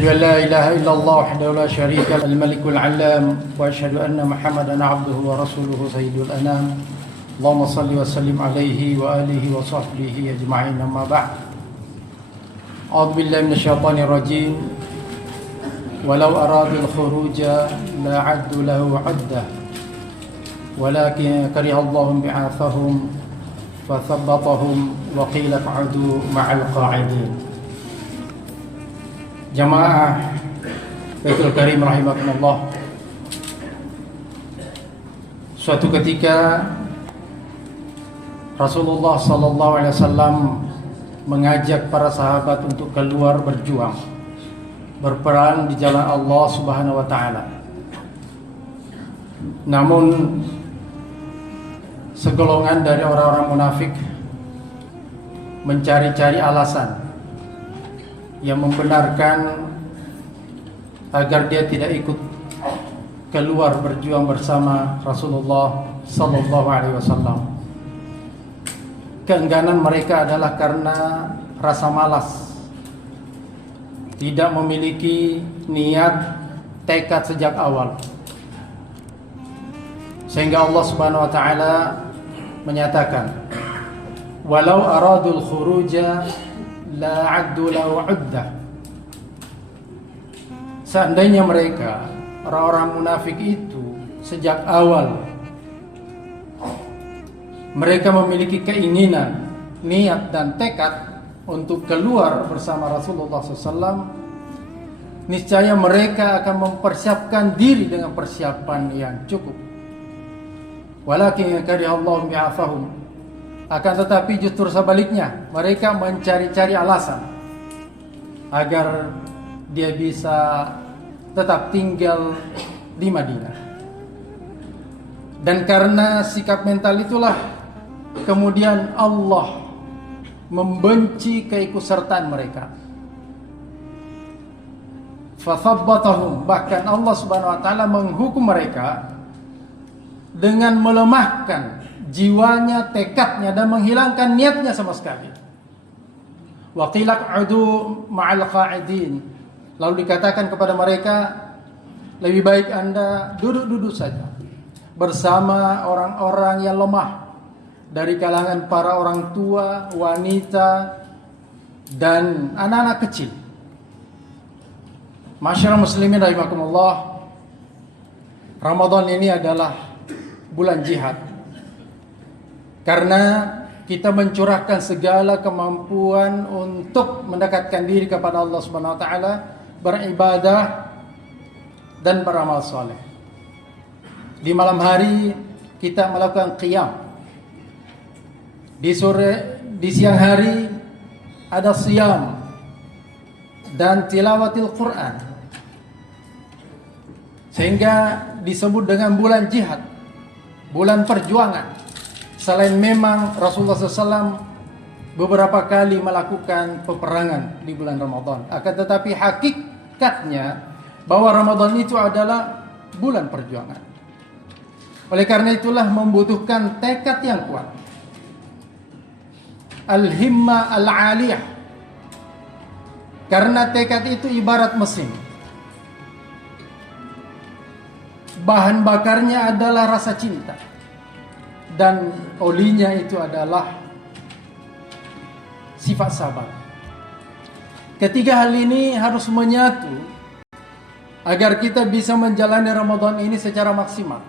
أشهد أن لا إله إلا الله وحده لا شريك له الملك العلام وأشهد أن محمدا عبده ورسوله سيد الأنام اللهم صل وسلم عليه وآله وصحبه أجمعين أما بعد أعوذ بالله من الشيطان الرجيم ولو أرادوا الخروج لأعدوا له عدة ولكن كره الله بعاثهم فثبطهم وقيل اقعدوا مع القاعدين. Jamaah Baitul Karim rahimakumullah. Suatu ketika Rasulullah sallallahu alaihi wasallam mengajak para sahabat untuk keluar berjuang, berperang di jalan Allah Subhanahu wa taala. Namun segolongan dari orang-orang munafik mencari-cari alasan yang membenarkan agar dia tidak ikut keluar berjuang bersama Rasulullah sallallahu alaihi wasallam. Keengganan mereka adalah karena rasa malas, tidak memiliki niat tekad sejak awal. Sehingga Allah Subhanahu wa taala menyatakan, "Walau aradul khuruja la 'addu lahu 'uddah." Seandainya mereka, orang-orang munafik itu sejak awal mereka memiliki keinginan, niat dan tekad untuk keluar bersama Rasulullah SAW, niscaya mereka akan mempersiapkan diri dengan persiapan yang cukup. Walakin karihallahu bi'afahum, akan tetapi justru sebaliknya, mereka mencari-cari alasan agar dia bisa tetap tinggal di Madinah. Dan karena sikap mental itulah kemudian Allah membenci keikutsertaan mereka. Fathabbatahum, bahkan Allah Subhanahu wa taala menghukum mereka dengan melemahkan jiwanya, tekadnya, dan menghilangkan niatnya sama sekali. Wa qila qa'udu ma'al qa'idin, lalu dikatakan kepada mereka, lebih baik Anda duduk-duduk saja bersama orang-orang yang lemah dari kalangan para orang tua, wanita, dan anak-anak kecil. Masyarakat muslimin rahimakumullah, Ramadan ini adalah bulan jihad. Karena kita mencurahkan segala kemampuan untuk mendekatkan diri kepada Allah Subhanahu wa taala, beribadah dan beramal saleh. Di malam hari kita melakukan qiyam. Di siang hari ada siyam dan tilawatil Quran. Sehingga disebut dengan bulan jihad, bulan perjuangan. Selain memang Rasulullah SAW beberapa kali melakukan peperangan di bulan Ramadan, akan tetapi hakikatnya bahwa Ramadan itu adalah bulan perjuangan. Oleh karena itulah membutuhkan tekad yang kuat, al-himma al-aliyah. Karena tekad itu ibarat mesin, bahan bakarnya adalah rasa cinta, dan olinya itu adalah sifat sabar. Ketiga hal ini harus menyatu agar kita bisa menjalani Ramadan ini secara maksimal.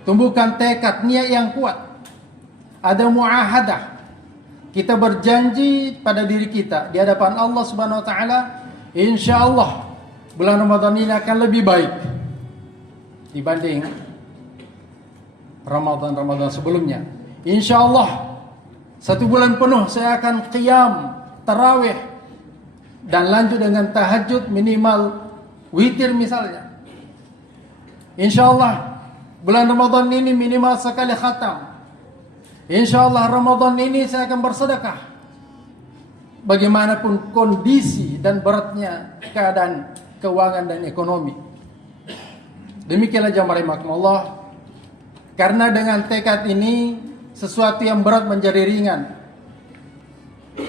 Tumbuhkan tekad, niat yang kuat. Ada muahadah. Kita berjanji pada diri kita di hadapan Allah Subhanahu wa taala, insyaallah bulan Ramadan ini akan lebih baik dibanding Ramadan sebelumnya. Insyaallah 1 bulan penuh saya akan qiyam, tarawih, dan lanjut dengan tahajud minimal witir misalnya. Insyaallah bulan Ramadan ini minimal sekali khatam. Insyaallah Ramadan ini saya akan bersedekah. Bagaimanapun kondisi dan beratnya keadaan keuangan dan ekonomi. Demikianlah jamaah rahimakumullah. Karena dengan tekad ini sesuatu yang berat menjadi ringan,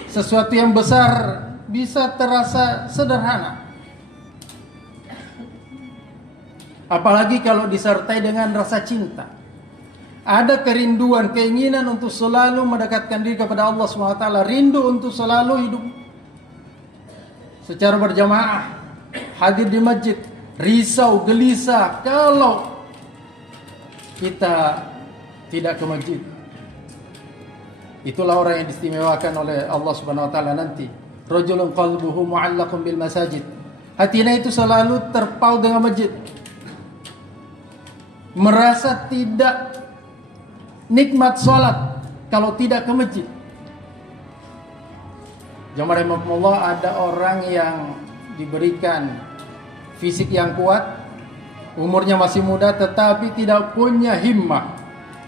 sesuatu yang besar bisa terasa sederhana. Apalagi kalau disertai dengan rasa cinta. Ada kerinduan, keinginan untuk selalu mendekatkan diri kepada Allah SWT. Rindu untuk selalu hidup secara berjamaah, hadir di masjid, risau, gelisah kalau kita tidak ke masjid. Itulah orang yang diistimewakan oleh Allah Subhanahu wa taala nanti. Rajulun qalbuhu mu'allaqun bil masajid. Hatinya itu selalu terpaut dengan masjid. Merasa tidak nikmat salat kalau tidak ke masjid. Jamaah rahimakumullah, ada orang yang diberikan fisik yang kuat, umurnya masih muda tetapi tidak punya himmah,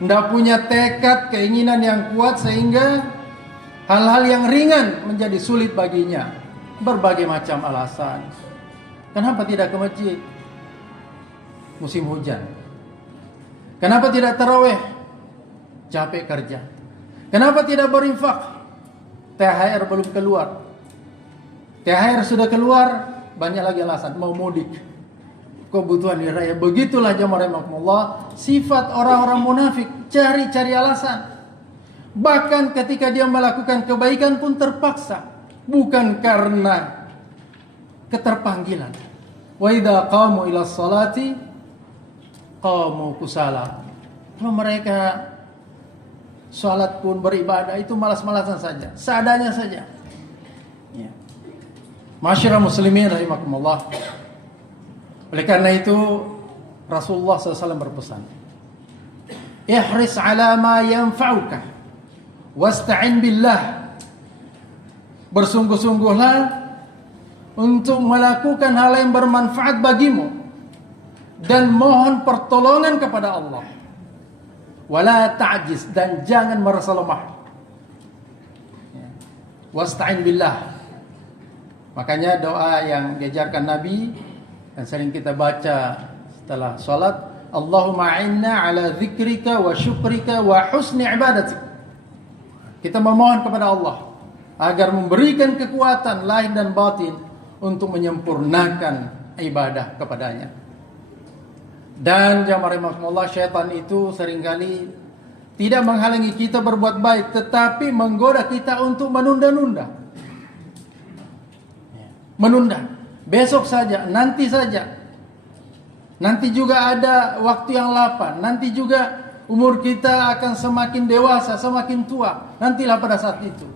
tidak punya tekad, keinginan yang kuat sehingga hal-hal yang ringan menjadi sulit baginya. Berbagai macam alasan. Kenapa tidak ke masjid? Musim hujan. Kenapa tidak tarawih? Capek kerja. Kenapa tidak berinfak? THR belum keluar. THR sudah keluar, banyak lagi alasan. Mau mudik, kebutuhan di raya. Begitulah jamaah rahimakumullah sifat orang-orang munafik, cari-cari alasan. Bahkan ketika dia melakukan kebaikan pun terpaksa, bukan karena keterpanggilan. Wa idza qamu ila sholati qamu kusala. Kalau mereka salat pun beribadah itu malas-malasan saja, seadanya saja. Ya. Masyarakat muslimin rahimakumullah. Oleh karena itu Rasulullah SAW berpesan, ihris ala ma yanfa'uka wasta'in billah. Bersungguh-sungguhlah untuk melakukan hal yang bermanfaat bagimu dan mohon pertolongan kepada Allah. Wala ta'jiz, dan jangan merasa lemah. Wasta'in billah. Makanya doa yang diajarkan Nabi dan sering kita baca setelah salat, Allahumma a'inna ala dzikrika wa syukrika wa husni ibadatik. Kita memohon kepada Allah agar memberikan kekuatan lahir dan batin untuk menyempurnakan ibadah kepadanya. Dan jamaah rahimakumullah, syaitan itu seringkali tidak menghalangi kita berbuat baik, tetapi menggoda kita untuk menunda-nunda. Menunda. Besok saja, nanti saja. Nanti juga ada waktu yang lapang. Nanti juga umur kita akan semakin dewasa, semakin tua. Nantilah pada saat itu.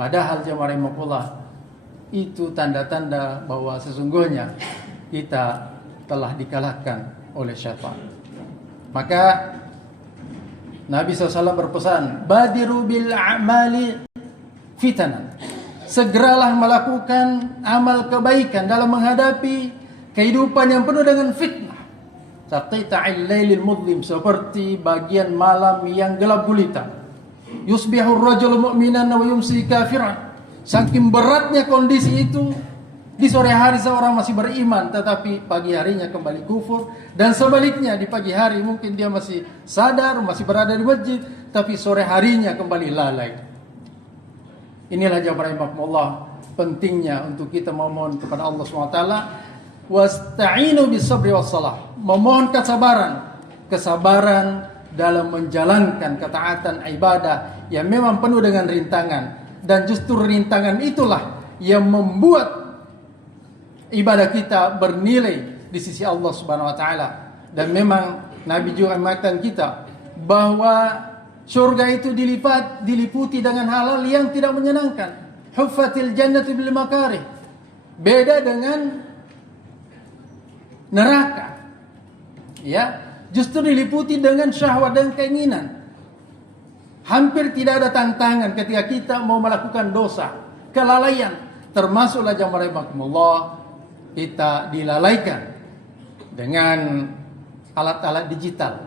Padahal jamaah rahimakumullah, itu tanda-tanda bahwa sesungguhnya kita telah dikalahkan oleh syaitan. Maka Nabi SAW berpesan, badiru bil a'mali fitanan. Segeralah melakukan amal kebaikan dalam menghadapi kehidupan yang penuh dengan fitnah. Taqita'il lailil mudlim, seperti bagian malam yang gelap gulita. Yusbihur rajulu mu'minan wa yumsi kafiran. Saking beratnya kondisi itu, di sore hari seorang masih beriman, tetapi pagi harinya kembali kufur. Dan sebaliknya, di pagi hari mungkin dia masih sadar, masih berada di masjid, tapi sore harinya kembali lalai. Inilah jamaah rahimakumullah pentingnya untuk kita memohon kepada Allah SWT. Wasta'inu bis-sabri was-salah. Memohon kesabaran dalam menjalankan ketaatan ibadah yang memang penuh dengan rintangan. Dan justru rintangan itulah yang membuat ibadah kita bernilai di sisi Allah Subhanahu wa taala. Dan memang Nabi juga mengingatkan kita bahwa surga itu diliputi dengan hal-hal yang tidak menyenangkan. Huffatil jannatu bil makarih. Beda dengan neraka. Ya, justru diliputi dengan syahwat dan keinginan. Hampir tidak ada tantangan ketika kita mau melakukan dosa, kelalaian, termasuklah jamaah rahimakumullah, kita dilalaikan dengan alat-alat digital.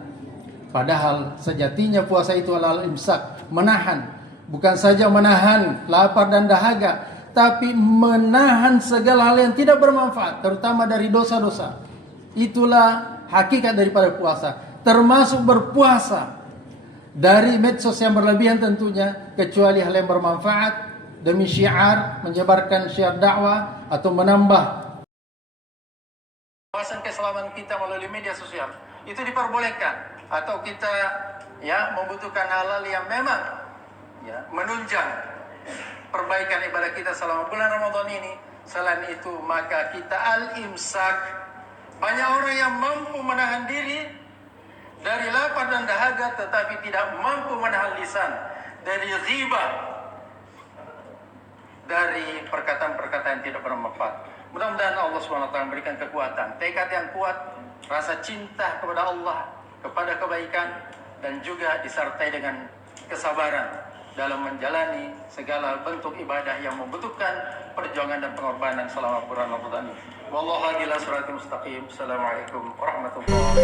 Padahal sejatinya puasa itu adalah imsak, menahan. Bukan saja menahan lapar dan dahaga, tapi menahan segala hal yang tidak bermanfaat, terutama dari dosa-dosa. Itulah hakikat daripada puasa. Termasuk berpuasa dari medsos yang berlebihan tentunya, kecuali hal yang bermanfaat demi syiar, menyebarkan syiar dakwah atau menambah keislaman kita melalui media sosial itu diperbolehkan, atau kita ya membutuhkan hal-hal yang memang ya menunjang perbaikan ibadah kita selama bulan Ramadan ini. Selain itu maka kita al-imsak. Banyak orang yang mampu menahan diri dari lapar dan dahaga tetapi tidak mampu menahan lisan dari ghibah, dari perkataan-perkataan yang tidak bermanfaat. Mudah-mudahan Allah SWT memberikan kekuatan, tekad yang kuat, rasa cinta kepada Allah, kepada kebaikan, dan juga disertai dengan kesabaran dalam menjalani segala bentuk ibadah yang membutuhkan perjuangan dan pengorbanan selama bulan Ramadan ini. Wallahu a'lam bishawab. Assalamualaikum warahmatullahi wabarakatuh.